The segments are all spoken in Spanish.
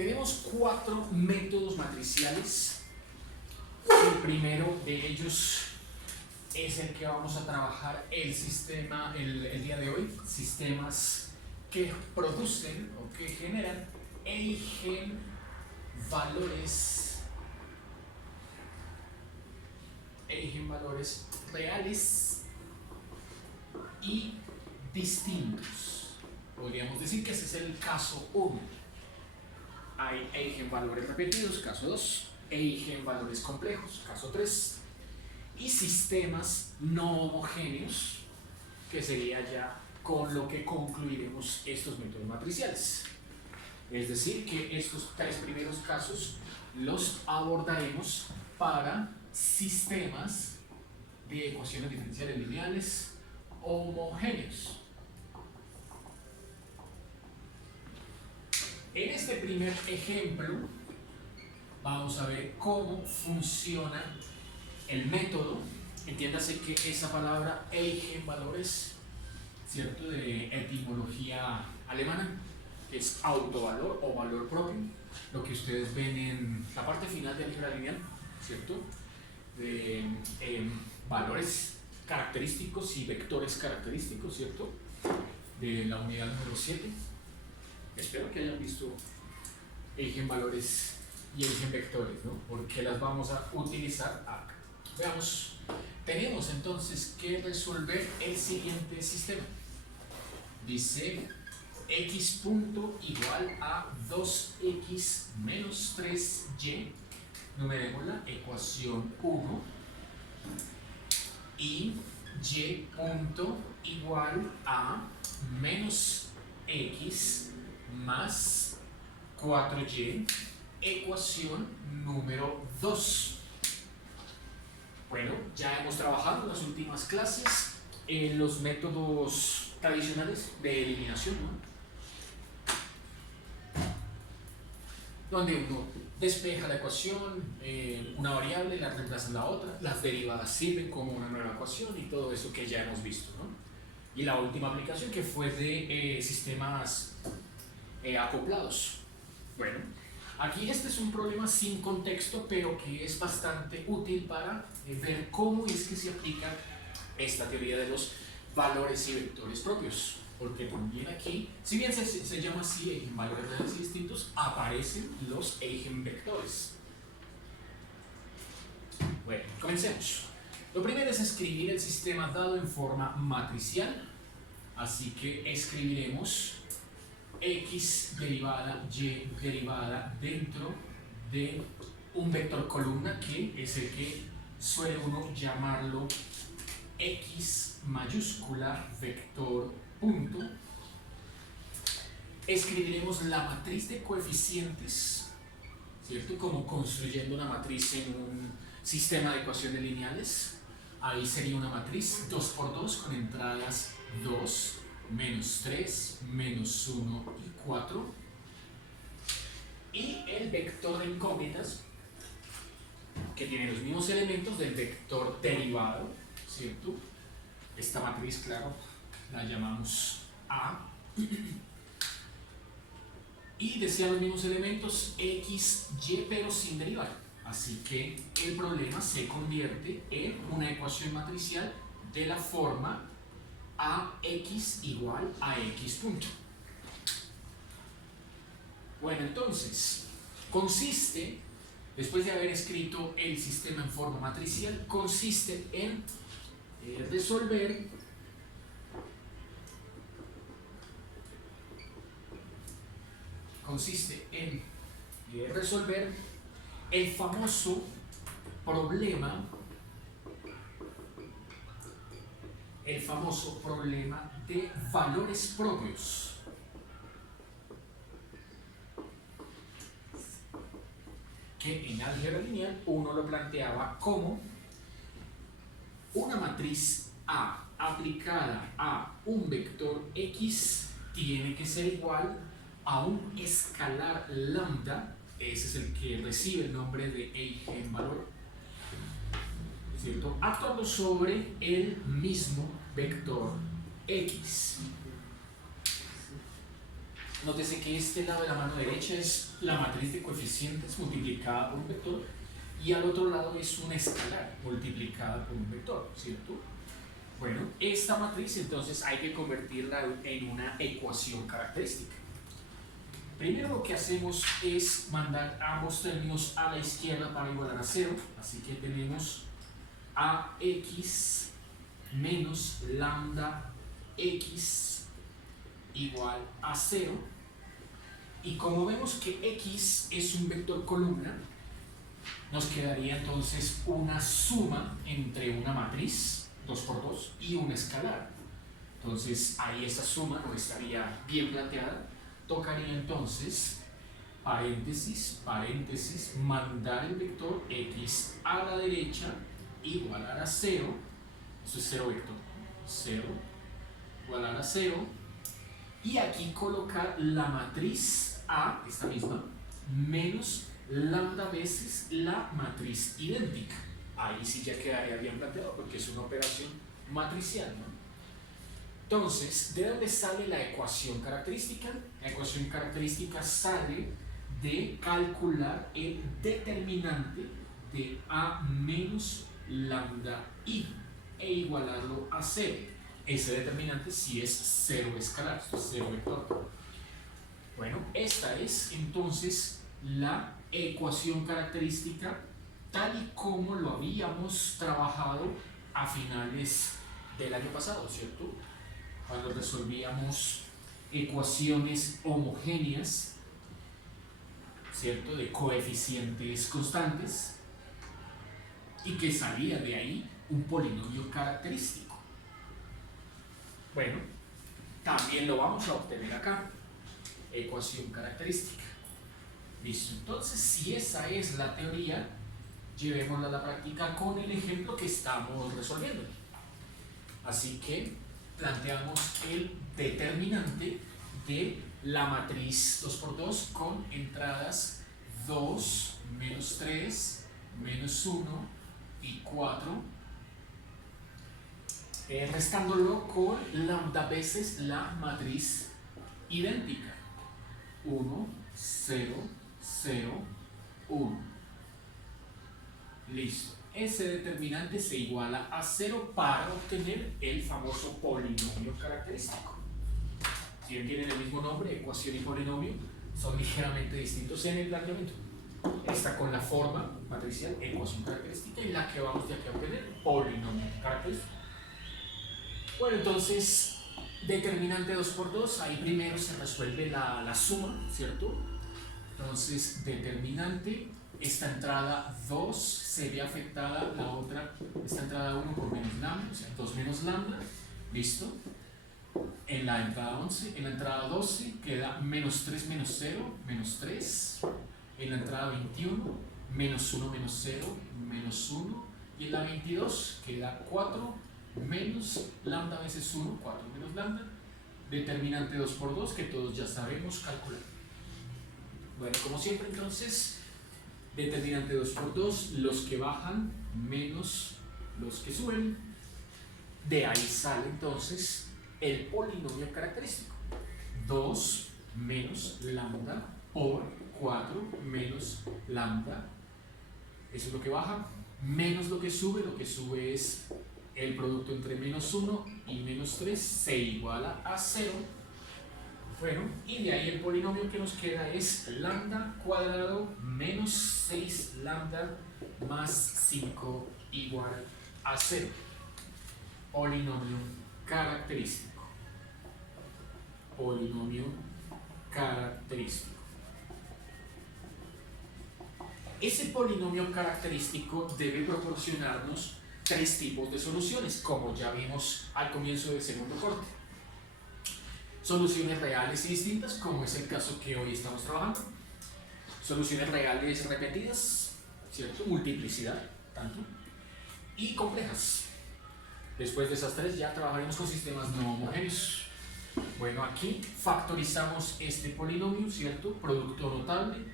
Tenemos 4 métodos matriciales. El primero de ellos es el que vamos a trabajar el día de hoy. Sistemas que producen o que generan eigenvalores reales y distintos. Podríamos decir que ese es el caso 1. Hay eigenvalores repetidos, caso 2, eigenvalores complejos, caso 3, y sistemas no homogéneos, que sería ya con lo que concluiremos estos métodos matriciales. Es decir, que estos 3 primeros casos los abordaremos para sistemas de ecuaciones diferenciales lineales homogéneos. En este primer ejemplo vamos a ver cómo funciona el método. Entiéndase que esa palabra eigenvalores, ¿cierto?, de etimología alemana, es autovalor o valor propio, lo que ustedes ven en la parte final de álgebra lineal, ¿cierto?, de valores característicos y vectores característicos, ¿cierto?, de la unidad número 7. Espero que hayan visto eigenvalores y eigenvectores, ¿no?, porque las vamos a utilizar acá. Veamos, tenemos entonces que resolver el siguiente sistema. Dice x punto igual a 2x menos 3y, numerémosla ecuación 1, y y punto igual a menos x más 4y, ecuación número 2. Bueno, ya hemos trabajado en las últimas clases en los métodos tradicionales de eliminación, ¿no?, donde uno despeja la ecuación, una variable, la reemplaza en la otra, las derivadas sirven como una nueva ecuación y todo eso que ya hemos visto, ¿no? Y la última aplicación que fue de sistemas acoplados. Bueno, aquí este es un problema sin contexto, pero que es bastante útil para ver cómo es que se aplica esta teoría de los valores y vectores propios. Porque también aquí, si bien se llama así eigenvalores reales y distintos, aparecen los eigenvectores. Bueno, comencemos. Lo primero es escribir el sistema dado en forma matricial. Así que escribiremos x derivada y derivada dentro de un vector columna, que es el que suele uno llamarlo x mayúscula vector punto. Escribiremos la matriz de coeficientes, ¿cierto?, como construyendo una matriz en un sistema de ecuaciones lineales. Ahí sería una matriz 2 por 2 con entradas 2, menos 3, menos 1 y 4. Y el vector de incógnitas, que tiene los mismos elementos del vector derivado, ¿cierto? Esta matriz, claro, la llamamos A. Y desea los mismos elementos x, y, pero sin derivar. Así que el problema se convierte en una ecuación matricial de la forma ax igual a x punto. Bueno, entonces, consiste, después de haber escrito el sistema en forma matricial, consiste en resolver el famoso problema de valores propios. Que en álgebra lineal uno lo planteaba como una matriz A aplicada a un vector X tiene que ser igual a un escalar lambda, ese es el que recibe el nombre de eigenvalor, ¿cierto?, actuando sobre el mismo vector X. Nótese que este lado de la mano derecha es la matriz de coeficientes multiplicada por un vector y al otro lado es una escalar multiplicada por un vector, ¿cierto? Bueno, esta matriz entonces hay que convertirla en una ecuación característica. Primero lo que hacemos es mandar ambos términos a la izquierda para igualar a 0, así que tenemos ax menos lambda x igual a 0, y como vemos que x es un vector columna, nos quedaría entonces una suma entre una matriz 2 por 2 y una escalar. Entonces ahí esa suma no estaría bien planteada, tocaría entonces paréntesis, paréntesis, mandar el vector x a la derecha igualar a 0, eso es 0 vector, 0 igualar a 0, y aquí colocar la matriz A, esta misma, menos lambda veces la matriz idéntica. Ahí sí ya quedaría bien planteado porque es una operación matricial, ¿no? Entonces, ¿de dónde sale la ecuación característica? La ecuación característica sale de calcular el determinante de A menos lambda I e igualarlo a 0. Ese determinante sí es 0 escalar, esto es 0 vector. Bueno, esta es entonces la ecuación característica tal y como lo habíamos trabajado a finales del año pasado, ¿cierto? Cuando resolvíamos ecuaciones homogéneas, ¿cierto? De coeficientes constantes, y que salía de ahí un polinomio característico. Bueno, también lo vamos a obtener acá, ecuación característica. Listo, entonces si esa es la teoría, llevémosla a la práctica con el ejemplo que estamos resolviendo. Así que planteamos el determinante de la matriz 2 por 2 con entradas 2, menos 3, menos 1 y 4, restándolo con lambda veces la matriz idéntica, 1, 0, 0, 1. Listo. Ese determinante se iguala a 0 para obtener el famoso polinomio característico. Si bien tienen el mismo nombre, ecuación y polinomio, son ligeramente distintos en el planteamiento. Esta con la forma matricial, ecuación característica, y la que vamos de aquí a obtener, polinomio característico. Bueno, entonces, determinante 2 por 2, ahí primero se resuelve la suma, ¿cierto? Entonces, determinante, esta entrada 2 se ve afectada, la otra, esta entrada 1 por menos lambda, o sea, 2 menos lambda, listo. En la entrada 11, en la entrada 12 queda menos 3 menos 0, menos 3. En la entrada 21, menos 1 menos 0, menos 1. Y en la 22 queda 4 menos lambda veces 1, 4 menos lambda. Determinante 2 por 2 que todos ya sabemos calcular. Bueno, como siempre entonces, determinante 2 por 2, los que bajan menos los que suben. De ahí sale entonces el polinomio característico. 2 menos lambda por 4 menos lambda. Eso es lo que baja. Menos lo que sube es el producto entre menos 1 y menos 3, se iguala a 0. Bueno, y de ahí el polinomio que nos queda es lambda cuadrado menos 6 lambda más 5 igual a 0. Polinomio característico. Polinomio característico. Ese polinomio característico debe proporcionarnos 3 tipos de soluciones, como ya vimos al comienzo del segundo corte. Soluciones reales y distintas, como es el caso que hoy estamos trabajando. Soluciones reales repetidas, ¿cierto? Multiplicidad, tanto. Y complejas. Después de esas 3 ya trabajaremos con sistemas no homogéneos. Bueno, aquí factorizamos este polinomio, ¿cierto? Producto notable,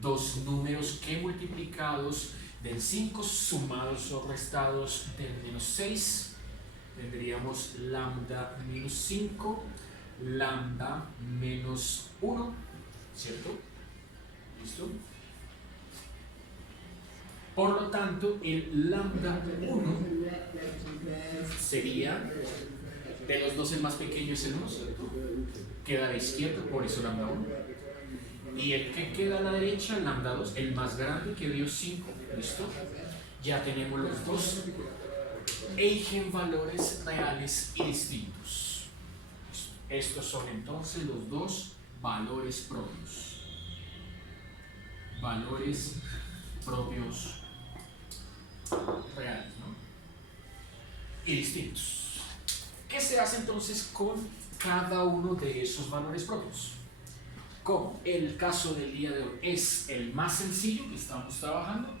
2 números que multiplicados del 5 sumados o restados del menos 6, tendríamos lambda menos 5 lambda menos 1, ¿cierto? ¿Listo? Por lo tanto, el lambda 1 sería, de los dos el más pequeño es el 1, ¿cierto? Queda a la izquierda, por eso lambda 1. Y el que queda a la derecha, el lambda 2, el más grande, que dio 5. ¿Listo? Ya tenemos los dos eigenvalores reales y distintos. Estos son entonces los dos valores propios. Valores propios reales, ¿no? Y distintos. ¿Qué se hace entonces con cada uno de esos valores propios? Como el caso del día de hoy es el más sencillo que estamos trabajando,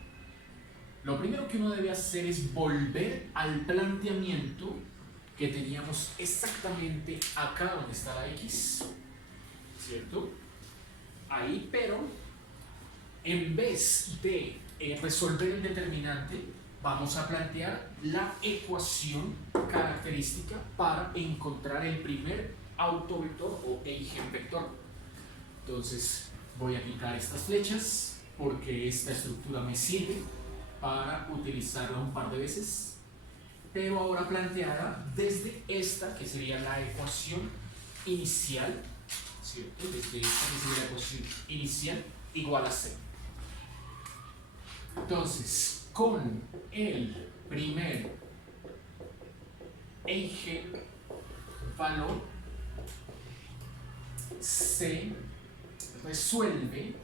lo primero que uno debe hacer es volver al planteamiento que teníamos exactamente acá donde está la X, ¿cierto? Ahí, pero en vez de resolver el determinante, vamos a plantear la ecuación característica para encontrar el primer autovector o eigenvector. Entonces voy a quitar estas flechas porque esta estructura me sirve para utilizarla un par de veces, pero ahora planteada desde esta que sería la ecuación inicial, ¿cierto? Desde esta que sería la ecuación inicial igual a 0. Entonces, con el primer eigenvalor se resuelve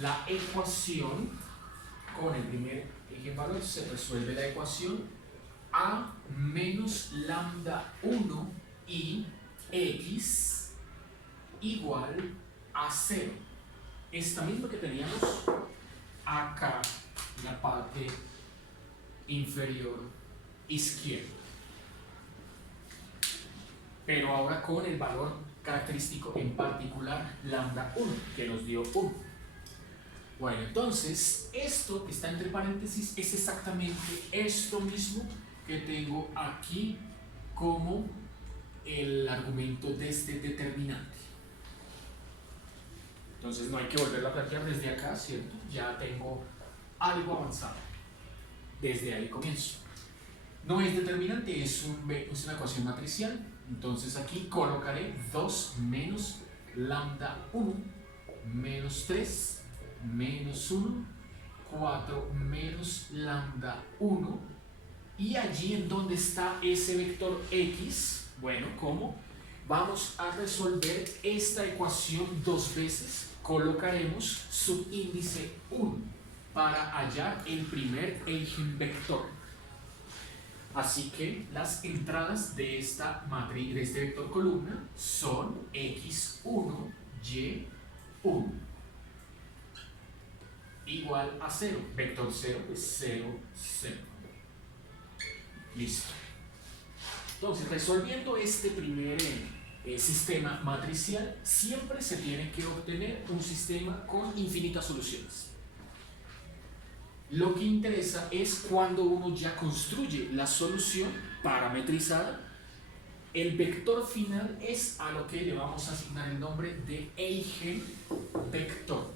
la ecuación, con el primer eigenvalor se resuelve la ecuación a menos lambda 1 y x igual a 0. Esta misma que teníamos acá en la parte inferior izquierda, pero ahora con el valor característico en particular lambda 1 que nos dio 1. Bueno, entonces esto que está entre paréntesis es exactamente esto mismo que tengo aquí como el argumento de este determinante. Entonces no hay que volverlo a plantear desde acá, ¿cierto? Ya tengo algo avanzado. Desde ahí comienzo. No es determinante, es una ecuación matricial. Entonces aquí colocaré 2 menos lambda 1 menos 3 menos 1, 4 menos lambda 1. Y allí en donde está ese vector x, bueno, ¿cómo? Vamos a resolver esta ecuación dos veces. Colocaremos subíndice 1 para hallar el primer eigenvector. Así que las entradas de esta matriz, de este vector columna, son x1, y1 igual a 0. Vector 0 es 0, 0. Listo. Entonces, resolviendo este primer sistema matricial, siempre se tiene que obtener un sistema con infinitas soluciones. Lo que interesa es cuando uno ya construye la solución parametrizada, el vector final es a lo que le vamos a asignar el nombre de eigenvector.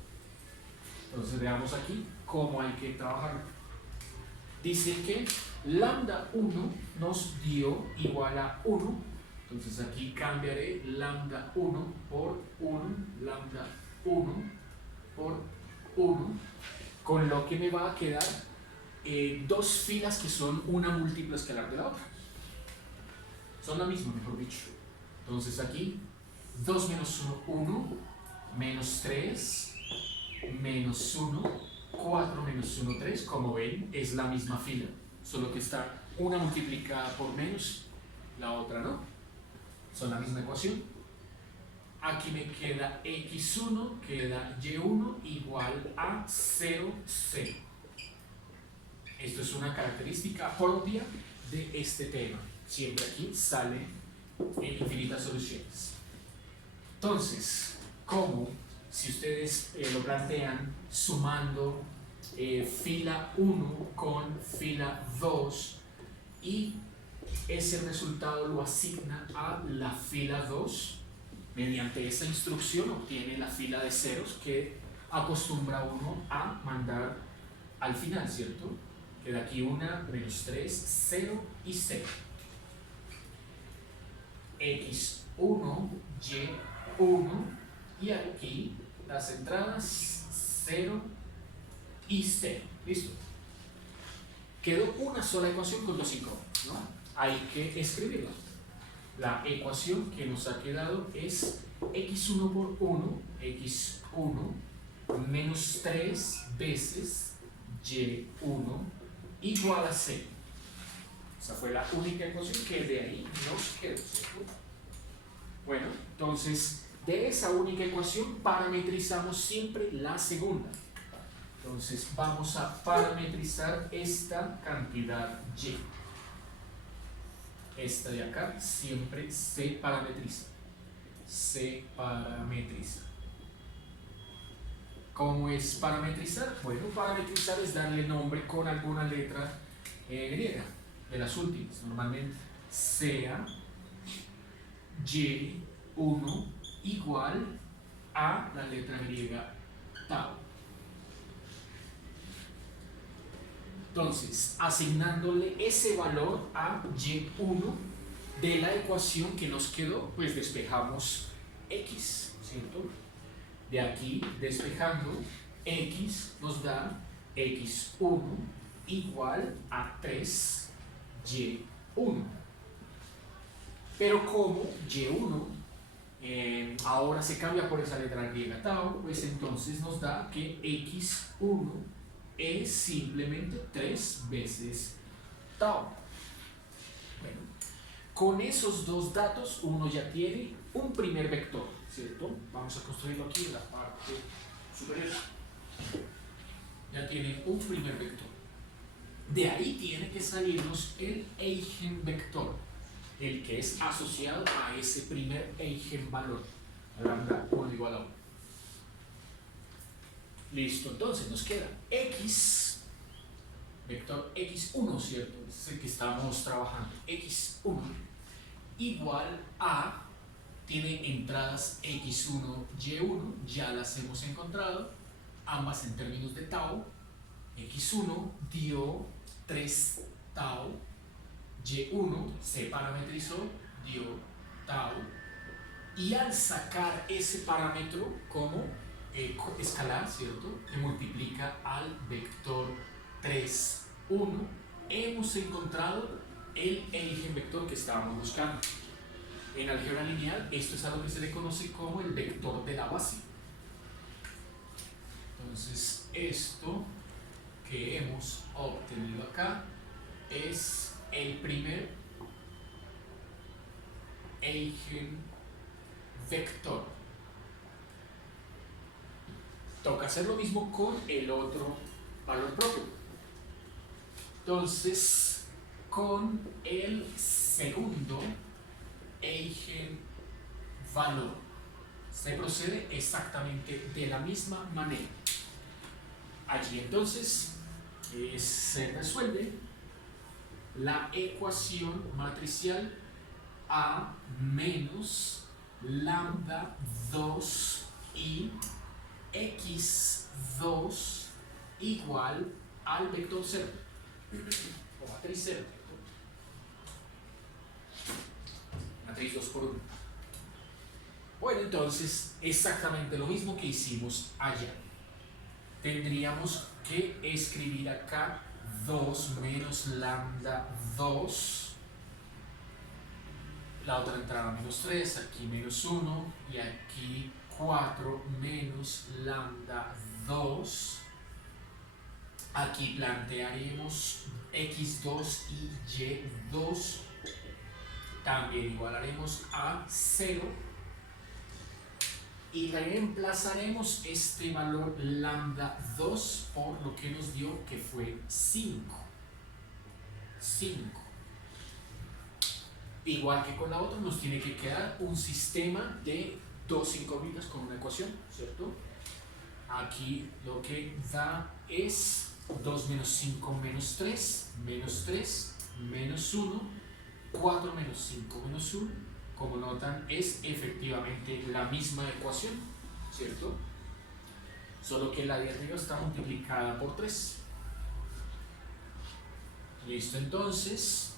Entonces veamos aquí cómo hay que trabajar. Dice que lambda 1 nos dio igual a 1. Entonces aquí cambiaré lambda 1 por 1, lambda 1 por 1, con lo que me va a quedar dos filas que son una múltiplo escalar de la otra. Son la misma, mejor dicho. Entonces aquí 2 menos 1, 1, menos 3, menos 1, 4 menos 1, 3. Como ven, es la misma fila, solo que está una multiplicada por menos, la otra no. Son la misma ecuación. Aquí me queda x1, queda y1 igual a 0, 0. Esto es una característica propia de este tema. Siempre aquí sale en infinitas soluciones. Entonces, ¿cómo? Si ustedes lo plantean sumando fila 1 con fila 2 y ese resultado lo asigna a la fila 2. Mediante esa instrucción obtiene la fila de ceros que acostumbra uno a mandar al final, ¿cierto? Queda aquí 1, menos 3, 0 y 0. X1, Y1 y aquí las entradas 0 y 0. ¿Listo? Quedó una sola ecuación con dos incógnitas, ¿no? Hay que escribirla. La ecuación que nos ha quedado es x1 por 1, x1 menos 3 veces y1 igual a 0. Esa fue la única ecuación que de ahí nos quedó, ¿cierto? Bueno, entonces de esa única ecuación parametrizamos siempre la segunda. Entonces vamos a parametrizar esta cantidad y. Esta de acá siempre se parametriza. Se parametriza. ¿Cómo es parametrizar? Bueno, parametrizar es darle nombre con alguna letra griega, de las últimas, normalmente sea y1 igual a la letra griega tau. Entonces, asignándole ese valor a y1 de la ecuación que nos quedó, pues despejamos x, ¿cierto? De aquí, despejando, x nos da x1 igual a 3y1. Pero como y1 ahora se cambia por esa letra griega tau, pues entonces nos da que x1 es simplemente 3 veces tau. Bueno, con esos dos datos uno ya tiene un primer vector, ¿cierto? Vamos a construirlo aquí en la parte superior. Ya tiene un primer vector. De ahí tiene que salirnos el eigenvector, el que es asociado a ese primer eigenvalor, lambda 1 igual a 1. Listo, entonces nos queda x, vector x1, ¿cierto? Ese es el que estamos trabajando. x1 igual a, tiene entradas x1, y1, ya las hemos encontrado, ambas en términos de tau. x1 dio 3 tau, y1 se parametrizó, dio tau, y al sacar ese parámetro como escalar, ¿cierto? Que multiplica al vector 3, 1, hemos encontrado el eigenvector que estábamos buscando. En álgebra lineal, esto es a lo que se le conoce como el vector de la base. Entonces, esto que hemos obtenido acá es el primer eigenvector. Toca hacer lo mismo con el otro valor propio. Entonces, con el segundo eigenvalor se procede exactamente de la misma manera. Allí entonces se resuelve la ecuación matricial A menos lambda 2 y x2 igual al vector 0 o matriz 0, matriz 2 por 1. Bueno, entonces exactamente lo mismo que hicimos allá. Tendríamos que escribir acá 2 menos lambda 2, la otra entrada menos 3, aquí menos 1 y aquí 4 menos lambda 2. Aquí plantearemos x2 y y2, también igualaremos a 0 y reemplazaremos este valor lambda 2 por lo que nos dio que fue 5. Igual que con la otra, nos tiene que quedar un sistema de dos incógnitas con una ecuación, ¿cierto? Aquí lo que da es 2 menos 5 menos 3, menos 3, menos 1, 4 menos 5 menos 1, como notan, es efectivamente la misma ecuación, ¿cierto? Solo que la de arriba está multiplicada por 3. Listo, entonces,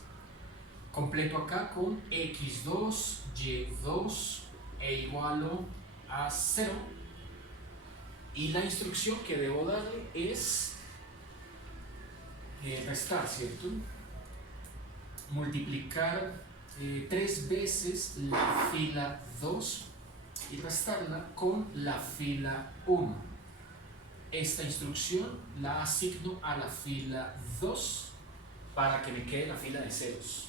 completo acá con x2, y2 e igual a 0. Y la instrucción que debo darle es restar, ¿cierto? Multiplicar 3 veces la fila 2 y restarla con la fila 1. Esta instrucción la asigno a la fila 2 para que me quede la fila de ceros.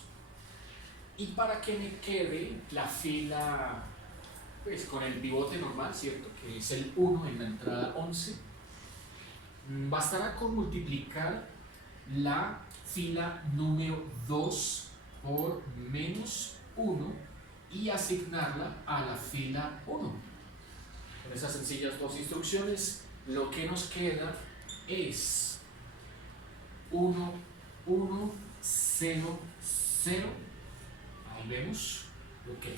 Y para que me quede la fila, pues con el pivote normal, ¿cierto? Que es el 1 en la entrada 11, bastará con multiplicar la fila número 2 por menos 1 y asignarla a la fila 1. Con esas sencillas dos instrucciones, lo que nos queda es 1, 1, 0, 0. Ahí vemos lo que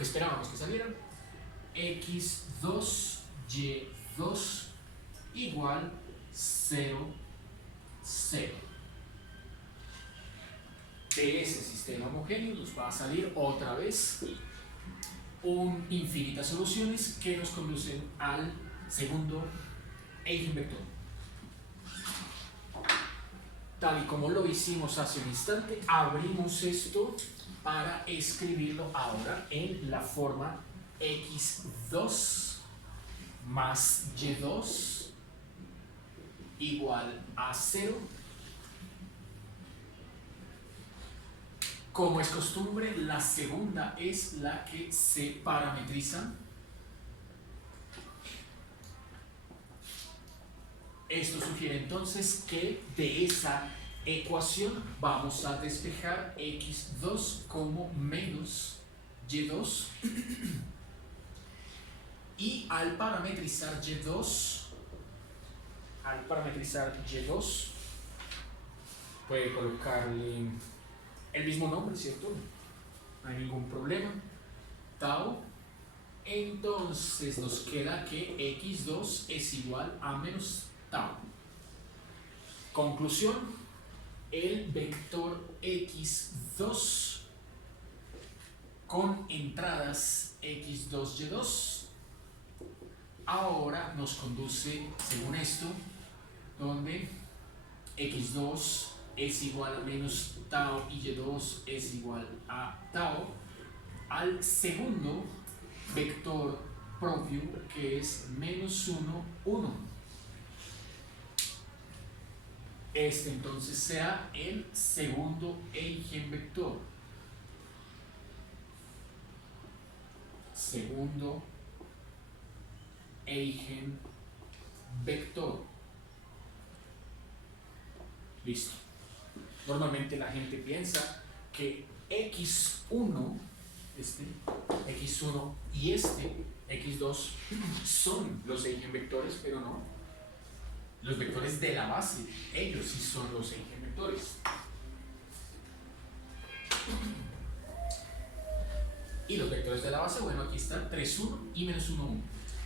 esperábamos que saliera. x2, y2 igual 0, 0. De ese sistema homogéneo nos va a salir otra vez infinitas soluciones que nos conducen al segundo eigenvector. Tal y como lo hicimos hace un instante, abrimos esto para escribirlo ahora en la forma x2 más y2 igual a 0. Como es costumbre, la segunda es la que se parametriza. Esto sugiere entonces que de esa ecuación vamos a despejar x2 como menos y2 y al parametrizar y2 puede colocarle el mismo nombre, ¿cierto? No hay ningún problema. Tau. Entonces nos queda que x2 es igual a menos tau. Conclusión: el vector x2 con entradas x2, y2 ahora nos conduce, según esto, donde x2 es igual a menos tau y y2 es igual a tau, al segundo vector propio, que es menos 1, 1. Este entonces sea el segundo eigenvector. Segundo eigenvector. Listo. Normalmente la gente piensa que x1, x1 y x2 son los eigenvectores, pero no. Los vectores de la base, ellos sí son los eigenvectores. Y los vectores de la base, bueno, aquí están 3, 1 y menos 1, 1.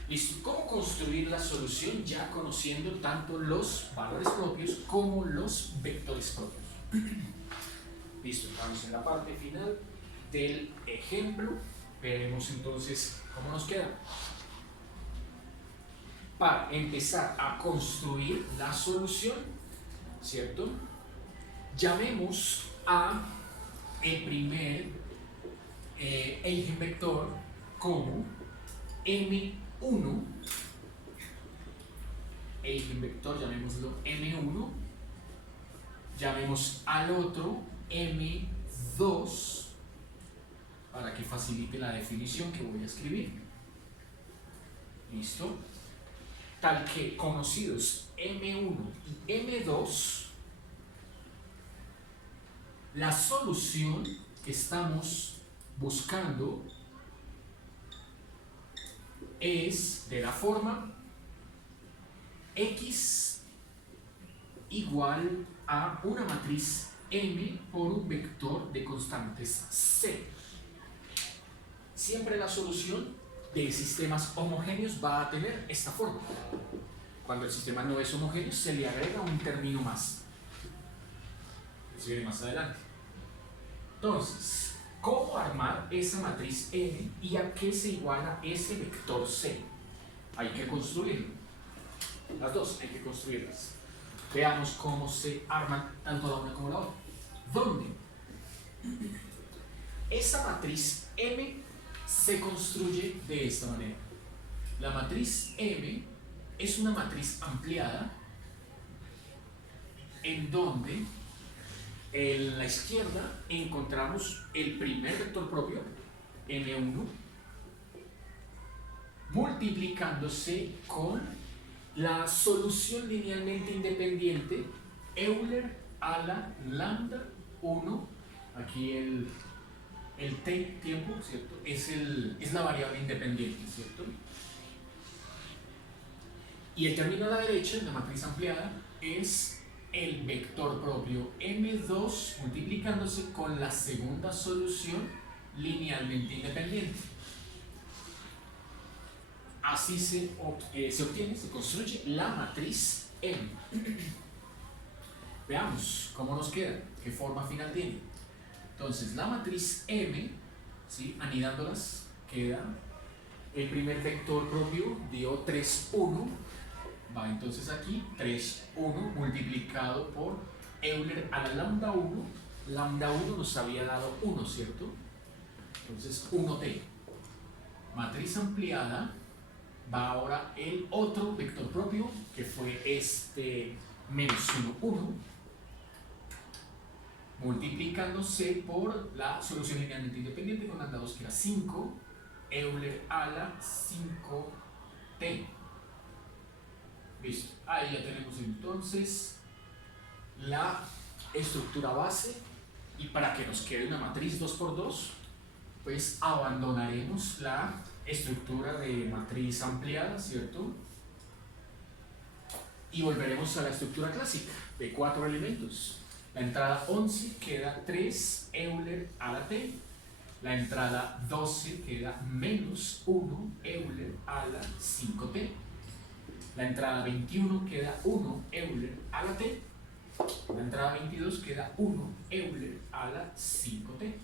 Listo. ¿Cómo construir la solución ya conociendo tanto los valores propios como los vectores propios? Listo, estamos en la parte final del ejemplo. Veremos entonces cómo nos queda. Para empezar a construir la solución, ¿cierto? Llamemos a el primer eigenvector como M1. Eigenvector, llamémoslo M1. Llamemos al otro M2 para que facilite la definición que voy a escribir. ¿Listo? Tal que conocidos M1 y M2, la solución que estamos buscando es de la forma X igual a una matriz M por un vector de constantes C. Siempre la solución de sistemas homogéneos va a tener esta forma. Cuando el sistema no es homogéneo, se le agrega un término más. Eso viene más adelante. Entonces, ¿cómo armar esa matriz M y a qué se iguala ese vector C? Hay que construirlo. Las dos hay que construirlas. Veamos cómo se arman tanto la una como la otra. ¿Dónde? Esa matriz M se construye de esta manera. La matriz M es una matriz ampliada en donde en la izquierda encontramos el primer vector propio, M1, multiplicándose con la solución linealmente independiente Euler a la lambda 1, aquí el t, tiempo, ¿cierto? Es la variable independiente, ¿cierto? Y el término a la derecha, en la matriz ampliada, es el vector propio M2 multiplicándose con la segunda solución linealmente independiente. Así se obtiene, se construye la matriz M. Veamos cómo nos queda, qué forma final tiene. Entonces, la matriz M, ¿sí? Anidándolas, queda el primer vector propio dio 3, 1. Va entonces aquí 3, 1 multiplicado por Euler a la lambda 1. Lambda 1 nos había dado 1, ¿cierto? Entonces 1t. Matriz ampliada, va ahora el otro vector propio, que fue este menos 1, 1, multiplicándose por la solución linealmente independiente con lambda 2, que era 5, Euler a la 5t. Listo, ahí ya tenemos entonces la estructura base, y para que nos quede una matriz 2×2, pues abandonaremos la estructura de matriz ampliada, ¿cierto? Y volveremos a la estructura clásica de 4 elementos. La entrada 11 queda 3 Euler a la t, la entrada 12 queda menos 1 Euler a la 5t, la entrada 21 queda 1 Euler a la t, la entrada 22 queda 1 Euler a la 5t.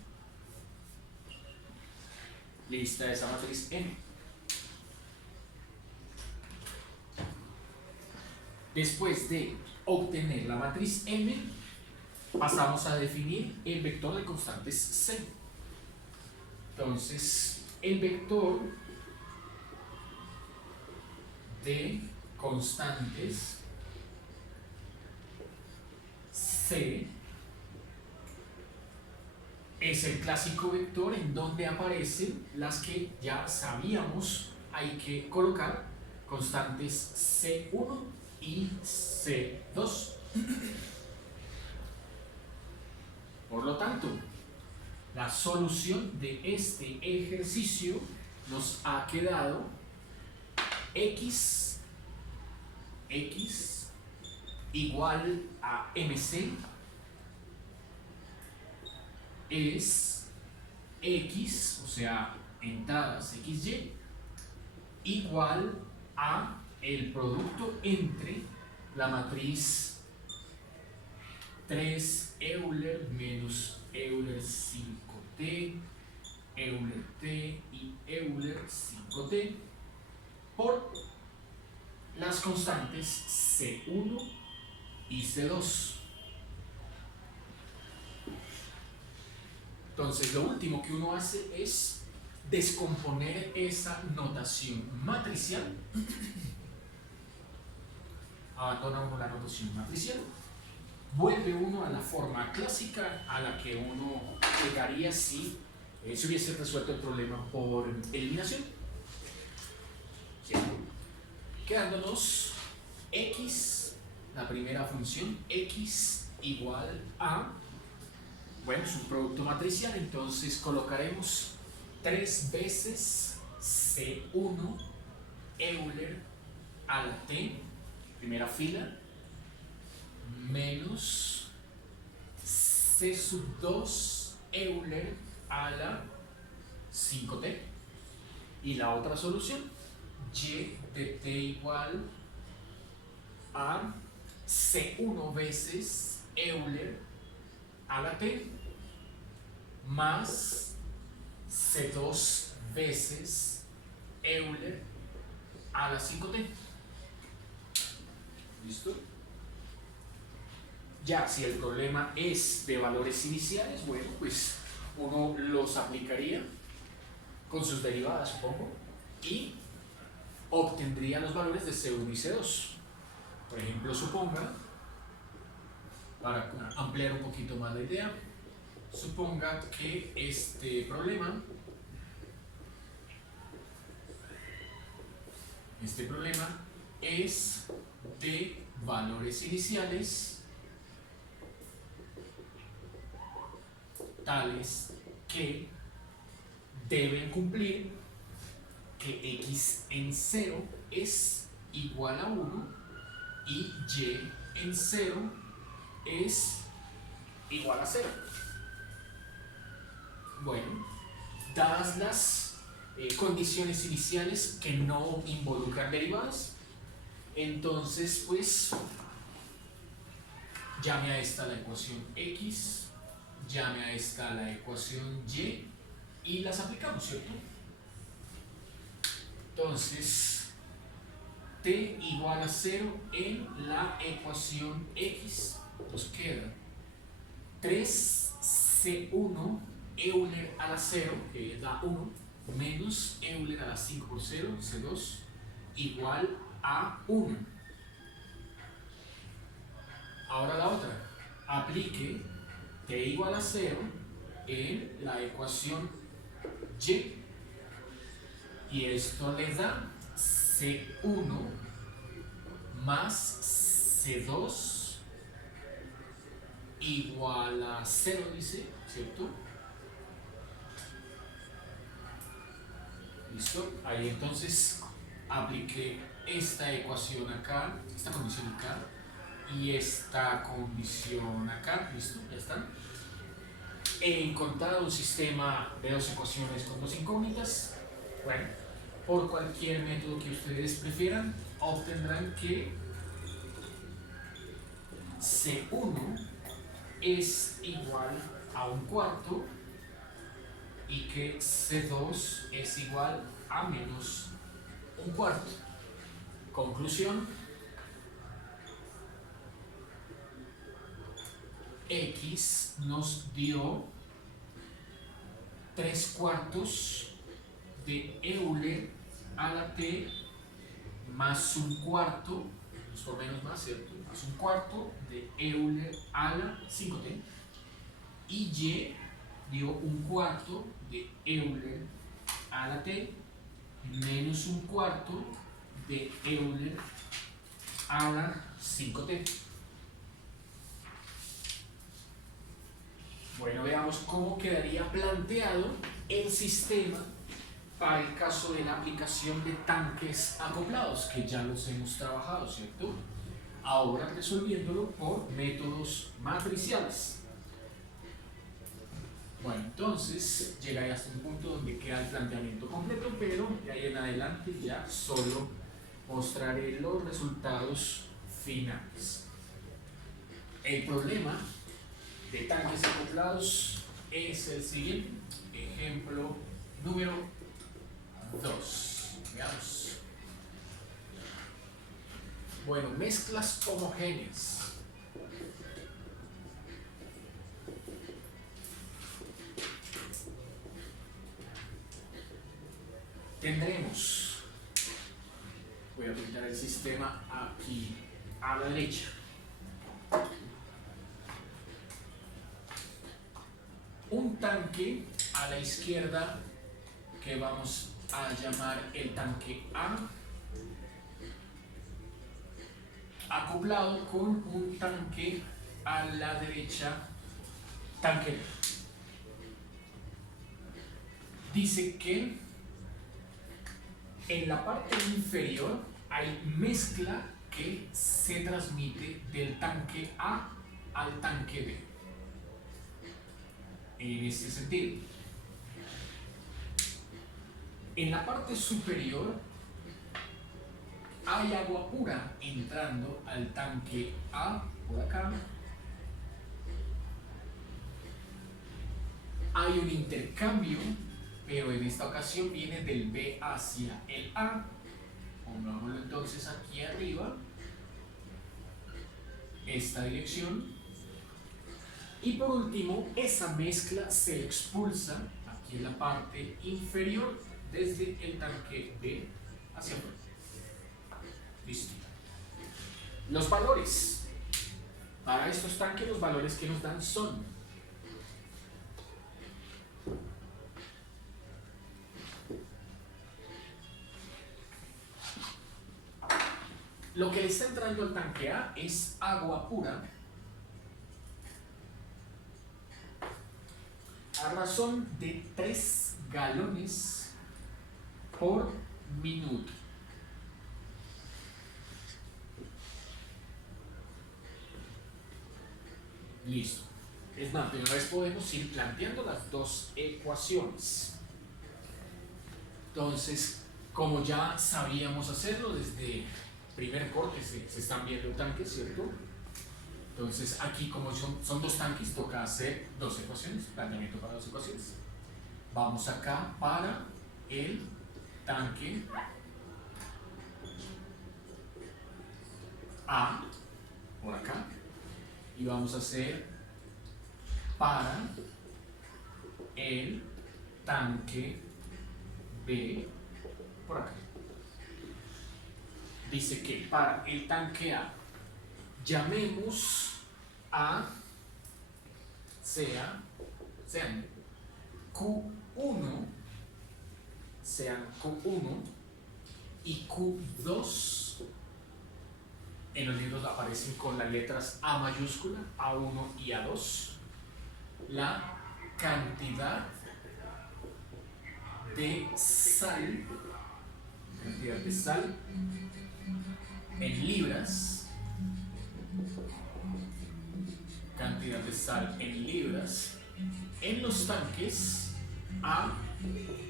Lista esa matriz M. Después de obtener la matriz M, pasamos a definir el vector de constantes C. Entonces, el vector de constantes C es el clásico vector en donde aparecen las que ya sabíamos hay que colocar, constantes C1 y C2. Por lo tanto, la solución de este ejercicio nos ha quedado x igual a mc es x, o sea, entradas xy, igual a el producto entre la matriz 3 Euler menos Euler 5t, Euler t y Euler 5t por las constantes C1 y C2. Entonces, lo último que uno hace es descomponer esa notación matricial. Abandonamos la notación matricial. Vuelve uno a la forma clásica a la que uno llegaría si se hubiese resuelto el problema por eliminación. ¿Cierto? Quedándonos x, la primera función, x igual a, bueno, es un producto matricial, entonces colocaremos 3 veces C1 Euler a la t, primera fila, menos C sub 2 Euler a la 5t. Y la otra solución, y de t igual a C1 veces Euler a la t más C2 veces Euler a la 5t. ¿Listo? Ya si el problema es de valores iniciales, bueno, pues uno los aplicaría con sus derivadas, supongo, y obtendría los valores de C1 y C2. Por ejemplo, suponga, para ampliar un poquito más la idea, suponga que este problema es de valores iniciales tales que deben cumplir que x en 0 es igual a 1 y y en 0 es igual a 0. Bueno, dadas las condiciones iniciales que no involucran derivadas, entonces pues llame a esta la ecuación x, llame a esta la ecuación y las aplicamos, ¿cierto? Entonces, t igual a 0 en la ecuación x, nos queda 3c1 Euler a la 0, que da 1, menos Euler a la 5 por 0, c2, igual a 1. Ahora la otra, aplique t igual a 0 en la ecuación y esto le da C1 más C2 igual a 0, dice, ¿cierto? ¿Listo? Ahí entonces apliqué esta ecuación acá, esta condición acá y esta condición acá, ¿listo? Ya están. He encontrado un sistema de dos ecuaciones con dos incógnitas. Bueno, por cualquier método que ustedes prefieran, obtendrán que C1 es igual a 1/4 y que C2 es igual a menos 1/4. Conclusión: X nos dio 3/4 de Euler a la t más 1/4, por menos más, ¿cierto? Más 1/4 de Euler a la 5t, y y dio 1/4 de Euler a la t menos 1/4 de Euler a la 5t. Bueno, veamos cómo quedaría planteado el sistema para el caso de la aplicación de tanques acoplados, que ya los hemos trabajado, ¿cierto? Ahora resolviéndolo por métodos matriciales. Bueno, entonces llegaré hasta un punto donde queda el planteamiento completo, pero de ahí en adelante ya solo mostraré los resultados finales. El problema de tanques acoplados es el siguiente. Ejemplo número 2. Veamos. Bueno, mezclas homogéneas. Tendremos, voy a pintar el sistema aquí a la derecha. Un tanque a la izquierda que vamos a llamar el tanque A, acoplado con un tanque a la derecha, tanque B. Dice que en la parte inferior hay mezcla que se transmite del tanque A al tanque B. en este sentido. En la parte superior hay agua pura entrando al tanque A por acá. Hay un intercambio, pero en esta ocasión viene del B hacia el A. Pongámoslo entonces aquí arriba, esta dirección. Y por último, esa mezcla se expulsa aquí en la parte inferior desde el tanque B hacia afuera. Listo. Los valores. Para estos tanques, los valores que nos dan son lo que le está entrando al tanque A es agua pura a razón de 3 galones por minuto. Listo. Es más, de una vez podemos ir planteando las dos ecuaciones. Entonces, como ya sabíamos hacerlo desde primer corte, se están viendo tanques, ¿cierto? Entonces, aquí como son dos tanques, toca hacer dos ecuaciones, planteamiento para dos ecuaciones. Vamos acá para el tanque A, por acá, y vamos a hacer para el tanque B, por acá. Dice que para el tanque A, llamemos a sean Q1, y Q2. En los libros aparecen con las letras A mayúscula, A1 y A2. La cantidad de sal en libras, en los tanques A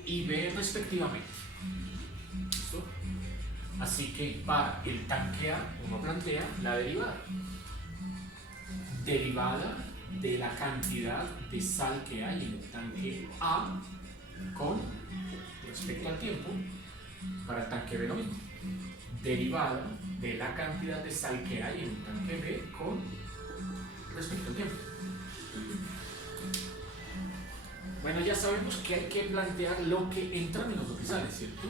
y B respectivamente. ¿Listo? Así que para el tanque A uno plantea la derivada de la cantidad de sal que hay en el tanque A con respecto al tiempo. Para el tanque B lo mismo, derivada de la cantidad de sal que hay en el tanque B con respecto al tiempo. Bueno, ya sabemos que hay que plantear lo que entra menos lo que sale, ¿cierto?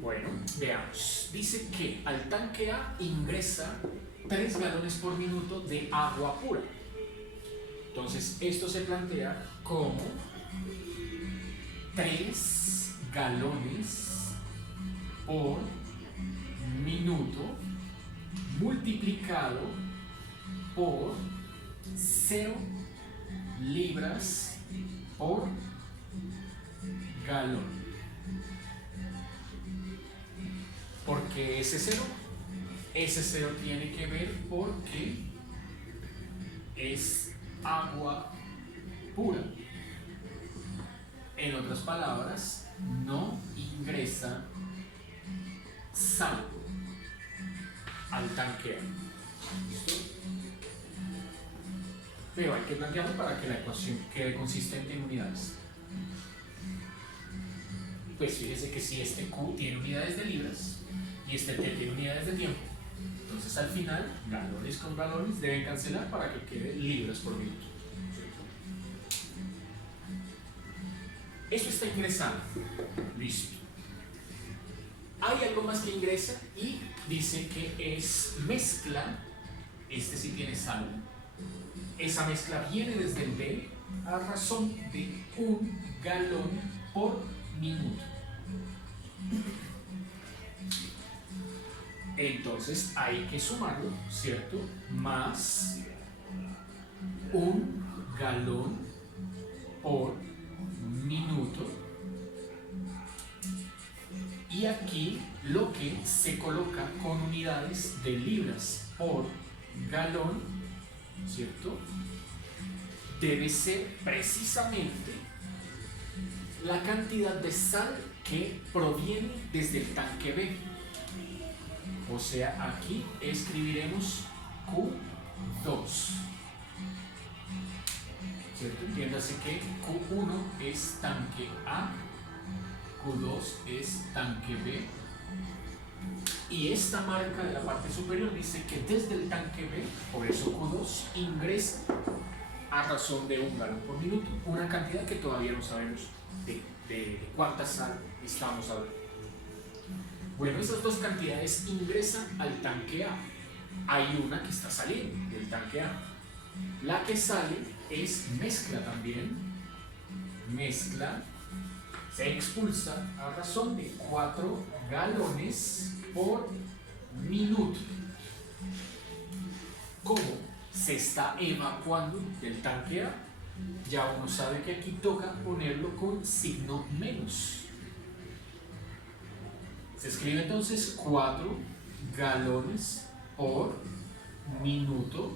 Bueno, veamos. Dice que al tanque A ingresa 3 galones por minuto de agua pura. Entonces, esto se plantea como 3 galones por minuto multiplicado por 0 libras por galón. ¿Por qué ese 0? Ese 0 tiene que ver porque es agua pura. En otras palabras, no ingresa sal al tanque. ¿Listo? Pero hay que plantearlo para que la ecuación quede consistente en unidades. Pues fíjese que si este Q tiene unidades de libras y este T tiene unidades de tiempo, entonces al final galones con galones deben cancelar para que quede libras por minuto. Esto está ingresando. Listo. Hay algo más que ingresa y dice que es mezcla. Este sí tiene sal. Esa mezcla viene desde el B a razón de 1 galón por minuto. Entonces hay que sumarlo, ¿cierto? Más 1 galón por minuto. Y aquí lo que se coloca con unidades de libras por galón, ¿cierto? debe ser precisamente la cantidad de sal que proviene desde el tanque B. O sea, aquí escribiremos Q2. ¿Cierto? Entiéndase que Q1 es tanque A, Q2 es tanque B. Y esta marca de la parte superior dice que desde el tanque B, por eso Q2, ingresa a razón de 1 galón por minuto, una cantidad que todavía no sabemos de cuánta sal estamos hablando. Bueno, esas dos cantidades ingresan al tanque A. Hay una que está saliendo del tanque A. La que sale es mezcla también. Mezcla se expulsa a razón de 4 galones por minuto. ¿Cómo se está evacuando del tanque A? Ya uno sabe que aquí toca ponerlo con signo menos. Se escribe entonces 4 galones por minuto,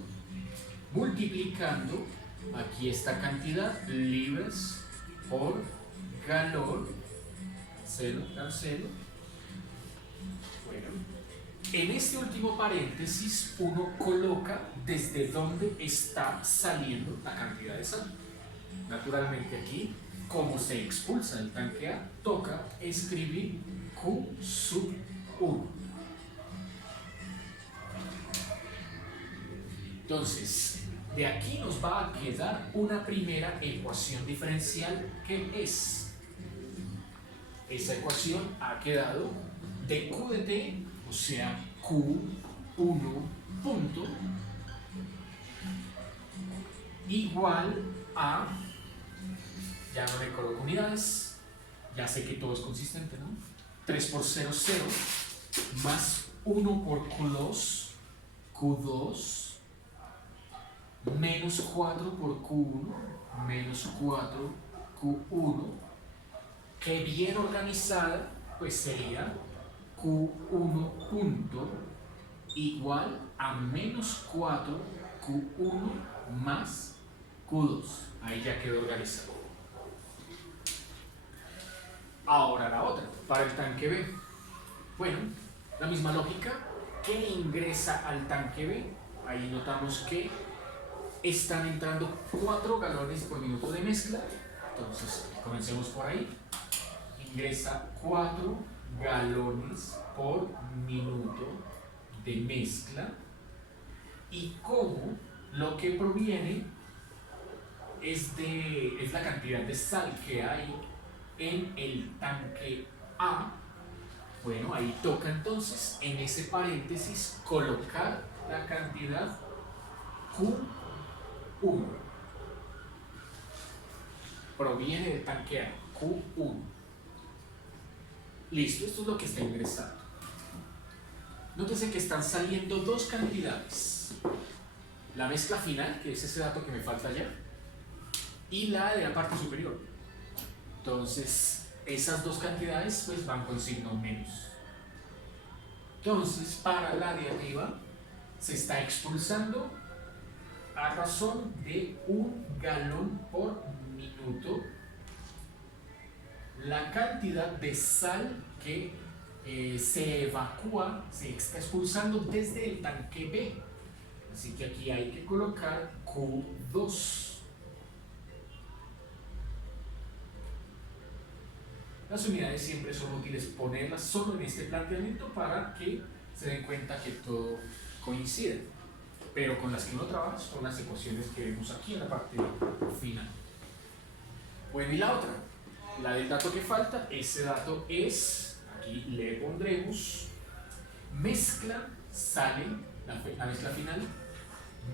multiplicando aquí esta cantidad, libras por galón, cancelo. Bueno, en este último paréntesis uno coloca desde dónde está saliendo la cantidad de sal. Naturalmente aquí, como se expulsa del tanque A, toca escribir Q sub 1. Entonces, de aquí nos va a quedar una primera ecuación diferencial que es, esa ecuación ha quedado de Q de T, o sea, Q1 punto, igual a, ya no le coloco unidades, ya sé que todo es consistente, ¿no? 3 por 0, 0, más 1 por Q2, Q2, menos 4 por Q1, menos 4 Q1, que bien organizada, pues sería Q1 punto igual a menos 4 Q1 más Q2. Ahí ya quedó organizado. Ahora la otra, para el tanque B. Bueno, la misma lógica. ¿Qué ingresa al tanque B? Ahí notamos que están entrando 4 galones por minuto de mezcla. Entonces, comencemos por ahí. Ingresa 4 galones por minuto de mezcla. Y como lo que proviene es la cantidad de sal que hay en el tanque A, bueno, ahí toca entonces en ese paréntesis colocar la cantidad Q1. Proviene del tanque A, Q1. Listo, esto es lo que está ingresando. Nótese que están saliendo dos cantidades. La mezcla final, que es ese dato que me falta ya, y la de la parte superior. Entonces, esas dos cantidades pues van con signo menos. Entonces, para la de arriba se está expulsando a razón de 1 galón por minuto la cantidad de sal que se evacúa, se está expulsando desde el tanque B. Así que aquí hay que colocar Q2. Las unidades siempre son útiles ponerlas solo en este planteamiento para que se den cuenta que todo coincide. Pero con las que uno trabaja son las ecuaciones que vemos aquí en la parte final. Bueno, y la otra, la del dato que falta, ese dato es, aquí le pondremos, mezcla, sale, la mezcla final,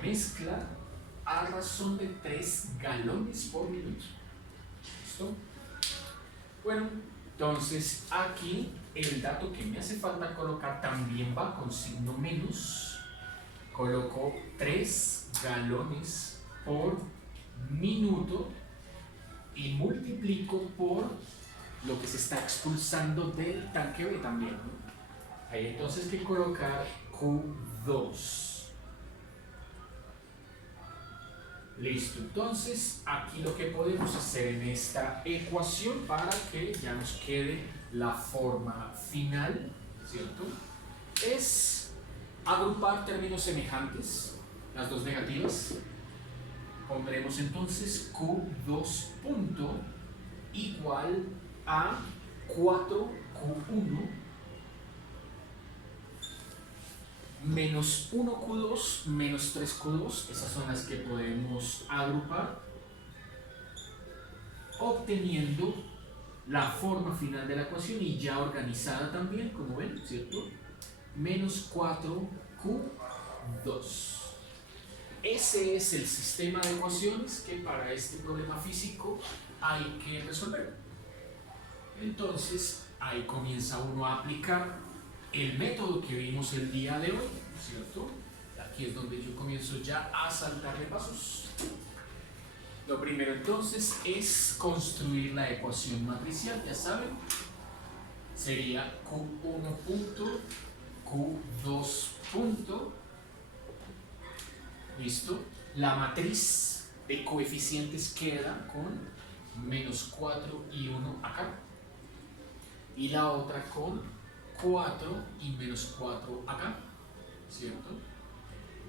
mezcla a razón de 3 galones por minuto. ¿Listo? Bueno, entonces aquí el dato que me hace falta colocar también va con signo menos. Coloco 3 galones por minuto y multiplico por lo que se está expulsando del tanque B también, ¿no? Hay entonces que colocar Q2. Listo, entonces aquí lo que podemos hacer en esta ecuación para que ya nos quede la forma final, ¿cierto? Es agrupar términos semejantes, las dos negativas. Pondremos entonces Q2 punto igual a 4Q1 menos 1Q2 menos 3Q2, esas son las que podemos agrupar, obteniendo la forma final de la ecuación y ya organizada también, como ven, ¿cierto? Menos 4Q2. Ese es el sistema de ecuaciones que para este problema físico hay que resolver. Entonces, ahí comienza uno a aplicar el método que vimos el día de hoy, ¿cierto? Aquí es donde yo comienzo ya a saltarle pasos. Lo primero entonces es construir la ecuación matricial, ya saben, sería Q1 punto, Q2 punto, ¿listo? La matriz de coeficientes queda con menos 4 y 1 acá, y la otra con 4 y menos 4 acá, ¿cierto?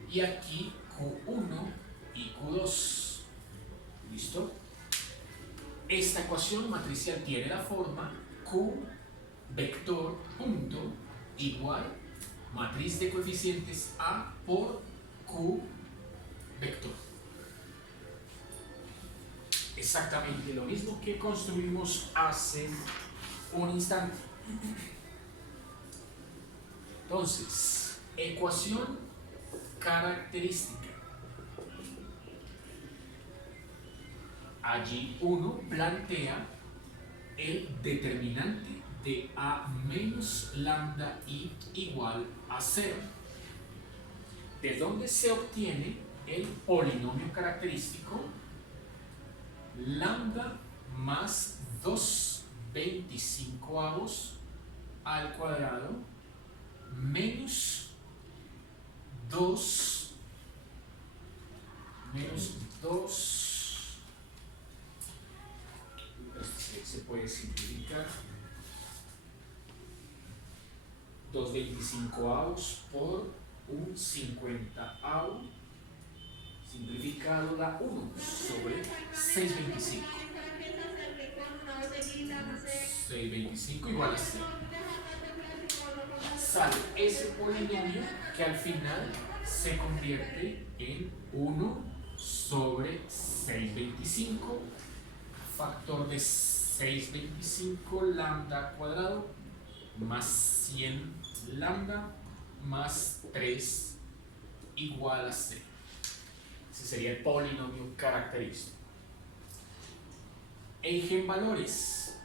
Y aquí Q1 y Q2, ¿listo? Esta ecuación matricial tiene la forma Q vector punto igual matriz de coeficientes A por Q vector. Exactamente lo mismo que construimos hace un instante. Entonces, ecuación característica. Allí uno plantea el determinante de A menos lambda I igual a 0. ¿De dónde se obtiene el polinomio característico? Lambda más 2/25 al cuadrado menos 2 se puede simplificar, 2/25 por un 50avo, simplificado da 1 sobre 6/25. 6/25 igual a 0. Sale ese polinomio que al final se convierte en 1 sobre 6/25, factor de 6/25 lambda cuadrado más 100 lambda más 3 igual a 0. Ese sería el polinomio característico. Eigenvalores.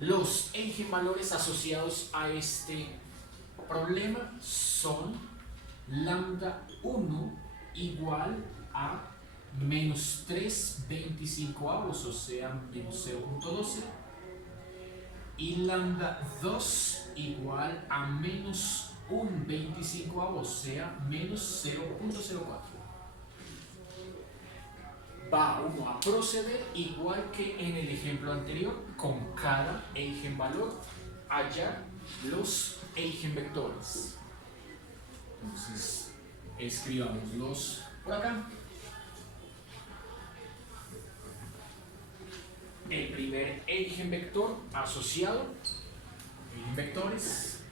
Los eigenvalores asociados a este problema son lambda 1 igual a menos 3/25, o sea, menos 0.12, y lambda 2 igual a menos 1/25, o sea, menos 0.04. Va uno a proceder igual que en el ejemplo anterior, con cada eigenvalor hallar los eigenvectores. Entonces, escribámoslos por acá. El primer eigenvector asociado, eigenvectores,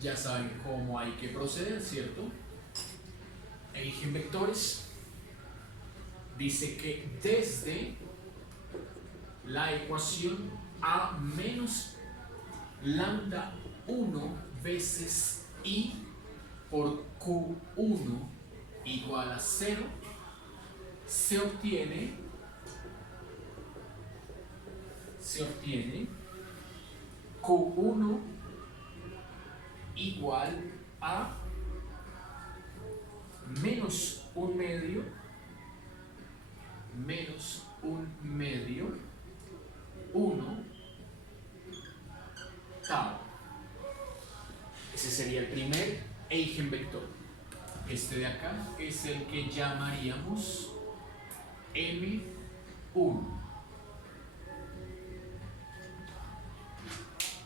ya saben cómo hay que proceder, ¿cierto? Eigenvectores dice que desde la ecuación A menos lambda 1 veces I por Q1 igual a 0 se obtiene Q1 igual a menos un medio 1 tau. Ese sería el primer eigenvector. Este de acá es el que llamaríamos M1.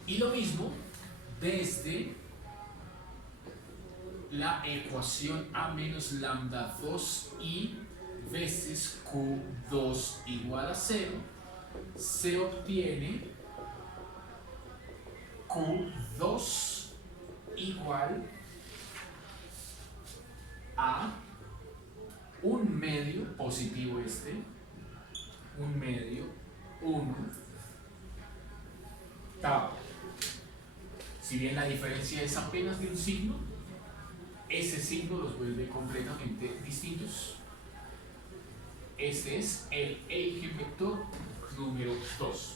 Y lo mismo desde la ecuación A menos lambda 2i veces Q2 igual a 0, se obtiene Q2 igual a un medio positivo un medio 1 tau. Si bien la diferencia es apenas de un signo, ese signo los vuelve completamente distintos. Este es el eigenvector número 2.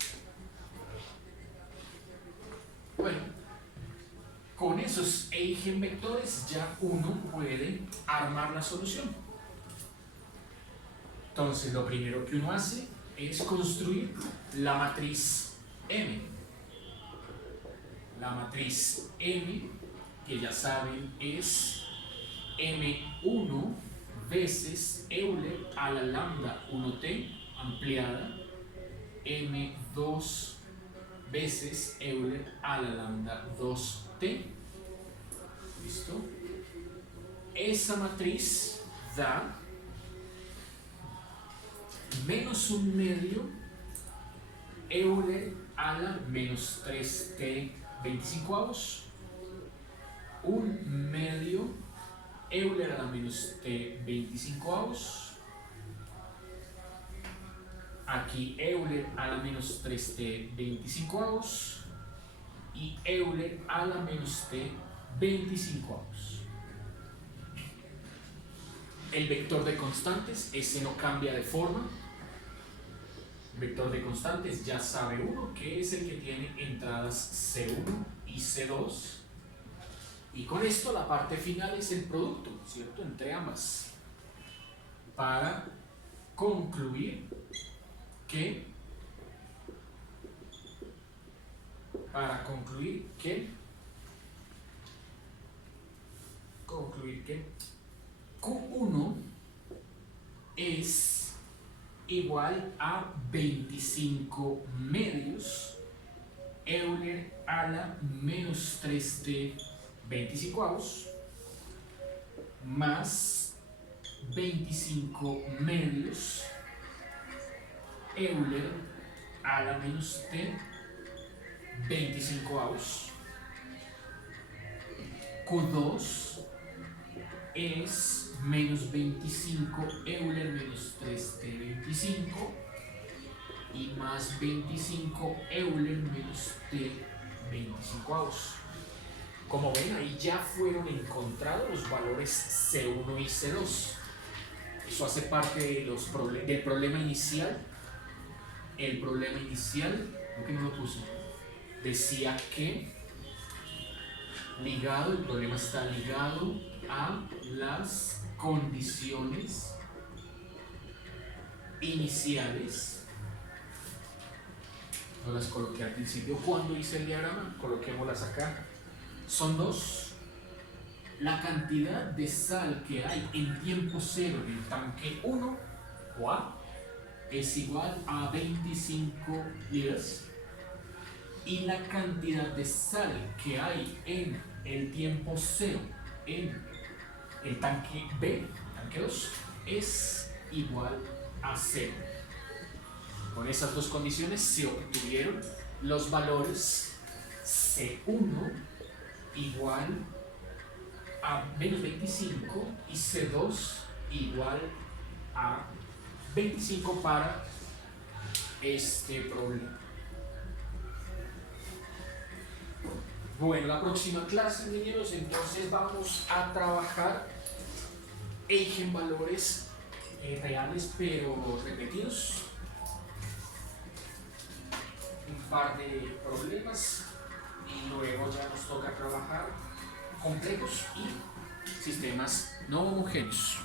Bueno, con esos eigenvectores ya uno puede armar la solución. Entonces, lo primero que uno hace es construir la matriz M. La matriz M, que ya saben, es M1 veces Euler a la lambda 1t ampliada, M2 veces Euler a la lambda 2t. ¿Listo? Esa matriz da menos un medio Euler a la menos 3t 25avos, un medio Euler a la menos t 25avos, aquí Euler a la menos 3t 25avos y Euler a la menos t 25avos. El vector de constantes, ese no cambia de forma. Vector de constantes, ya sabe uno que es el que tiene entradas C1 y C2. Y con esto la parte final es el producto, ¿cierto?, entre ambas. Para concluir que Q1 es igual a 25 medios Euler a la menos 3t 25avos más 25 medios Euler a la menos t 25avos. Q2 es menos 25 Euler menos 3t 25 y más 25 Euler menos t 25avos. Como ven, ahí ya fueron encontrados los valores C1 y C2. Eso hace parte de del problema inicial. El problema inicial, lo que no lo puse, decía que el problema está ligado a las condiciones iniciales. No las coloqué al principio cuando hice el diagrama, coloquémoslas acá. Son dos. La cantidad de sal que hay en tiempo cero en el tanque 1 o A es igual a 25 libras, y la cantidad de sal que hay en el tiempo cero en el tanque B, tanque 2, es igual a 0. Con esas dos condiciones se obtuvieron los valores C1 igual a menos 25 y C2 igual a 25 para este problema. Bueno, la próxima clase, niños, entonces vamos a trabajar eigenvalores reales pero repetidos, un par de problemas, y luego ya nos toca trabajar complejos y sistemas no homogéneos.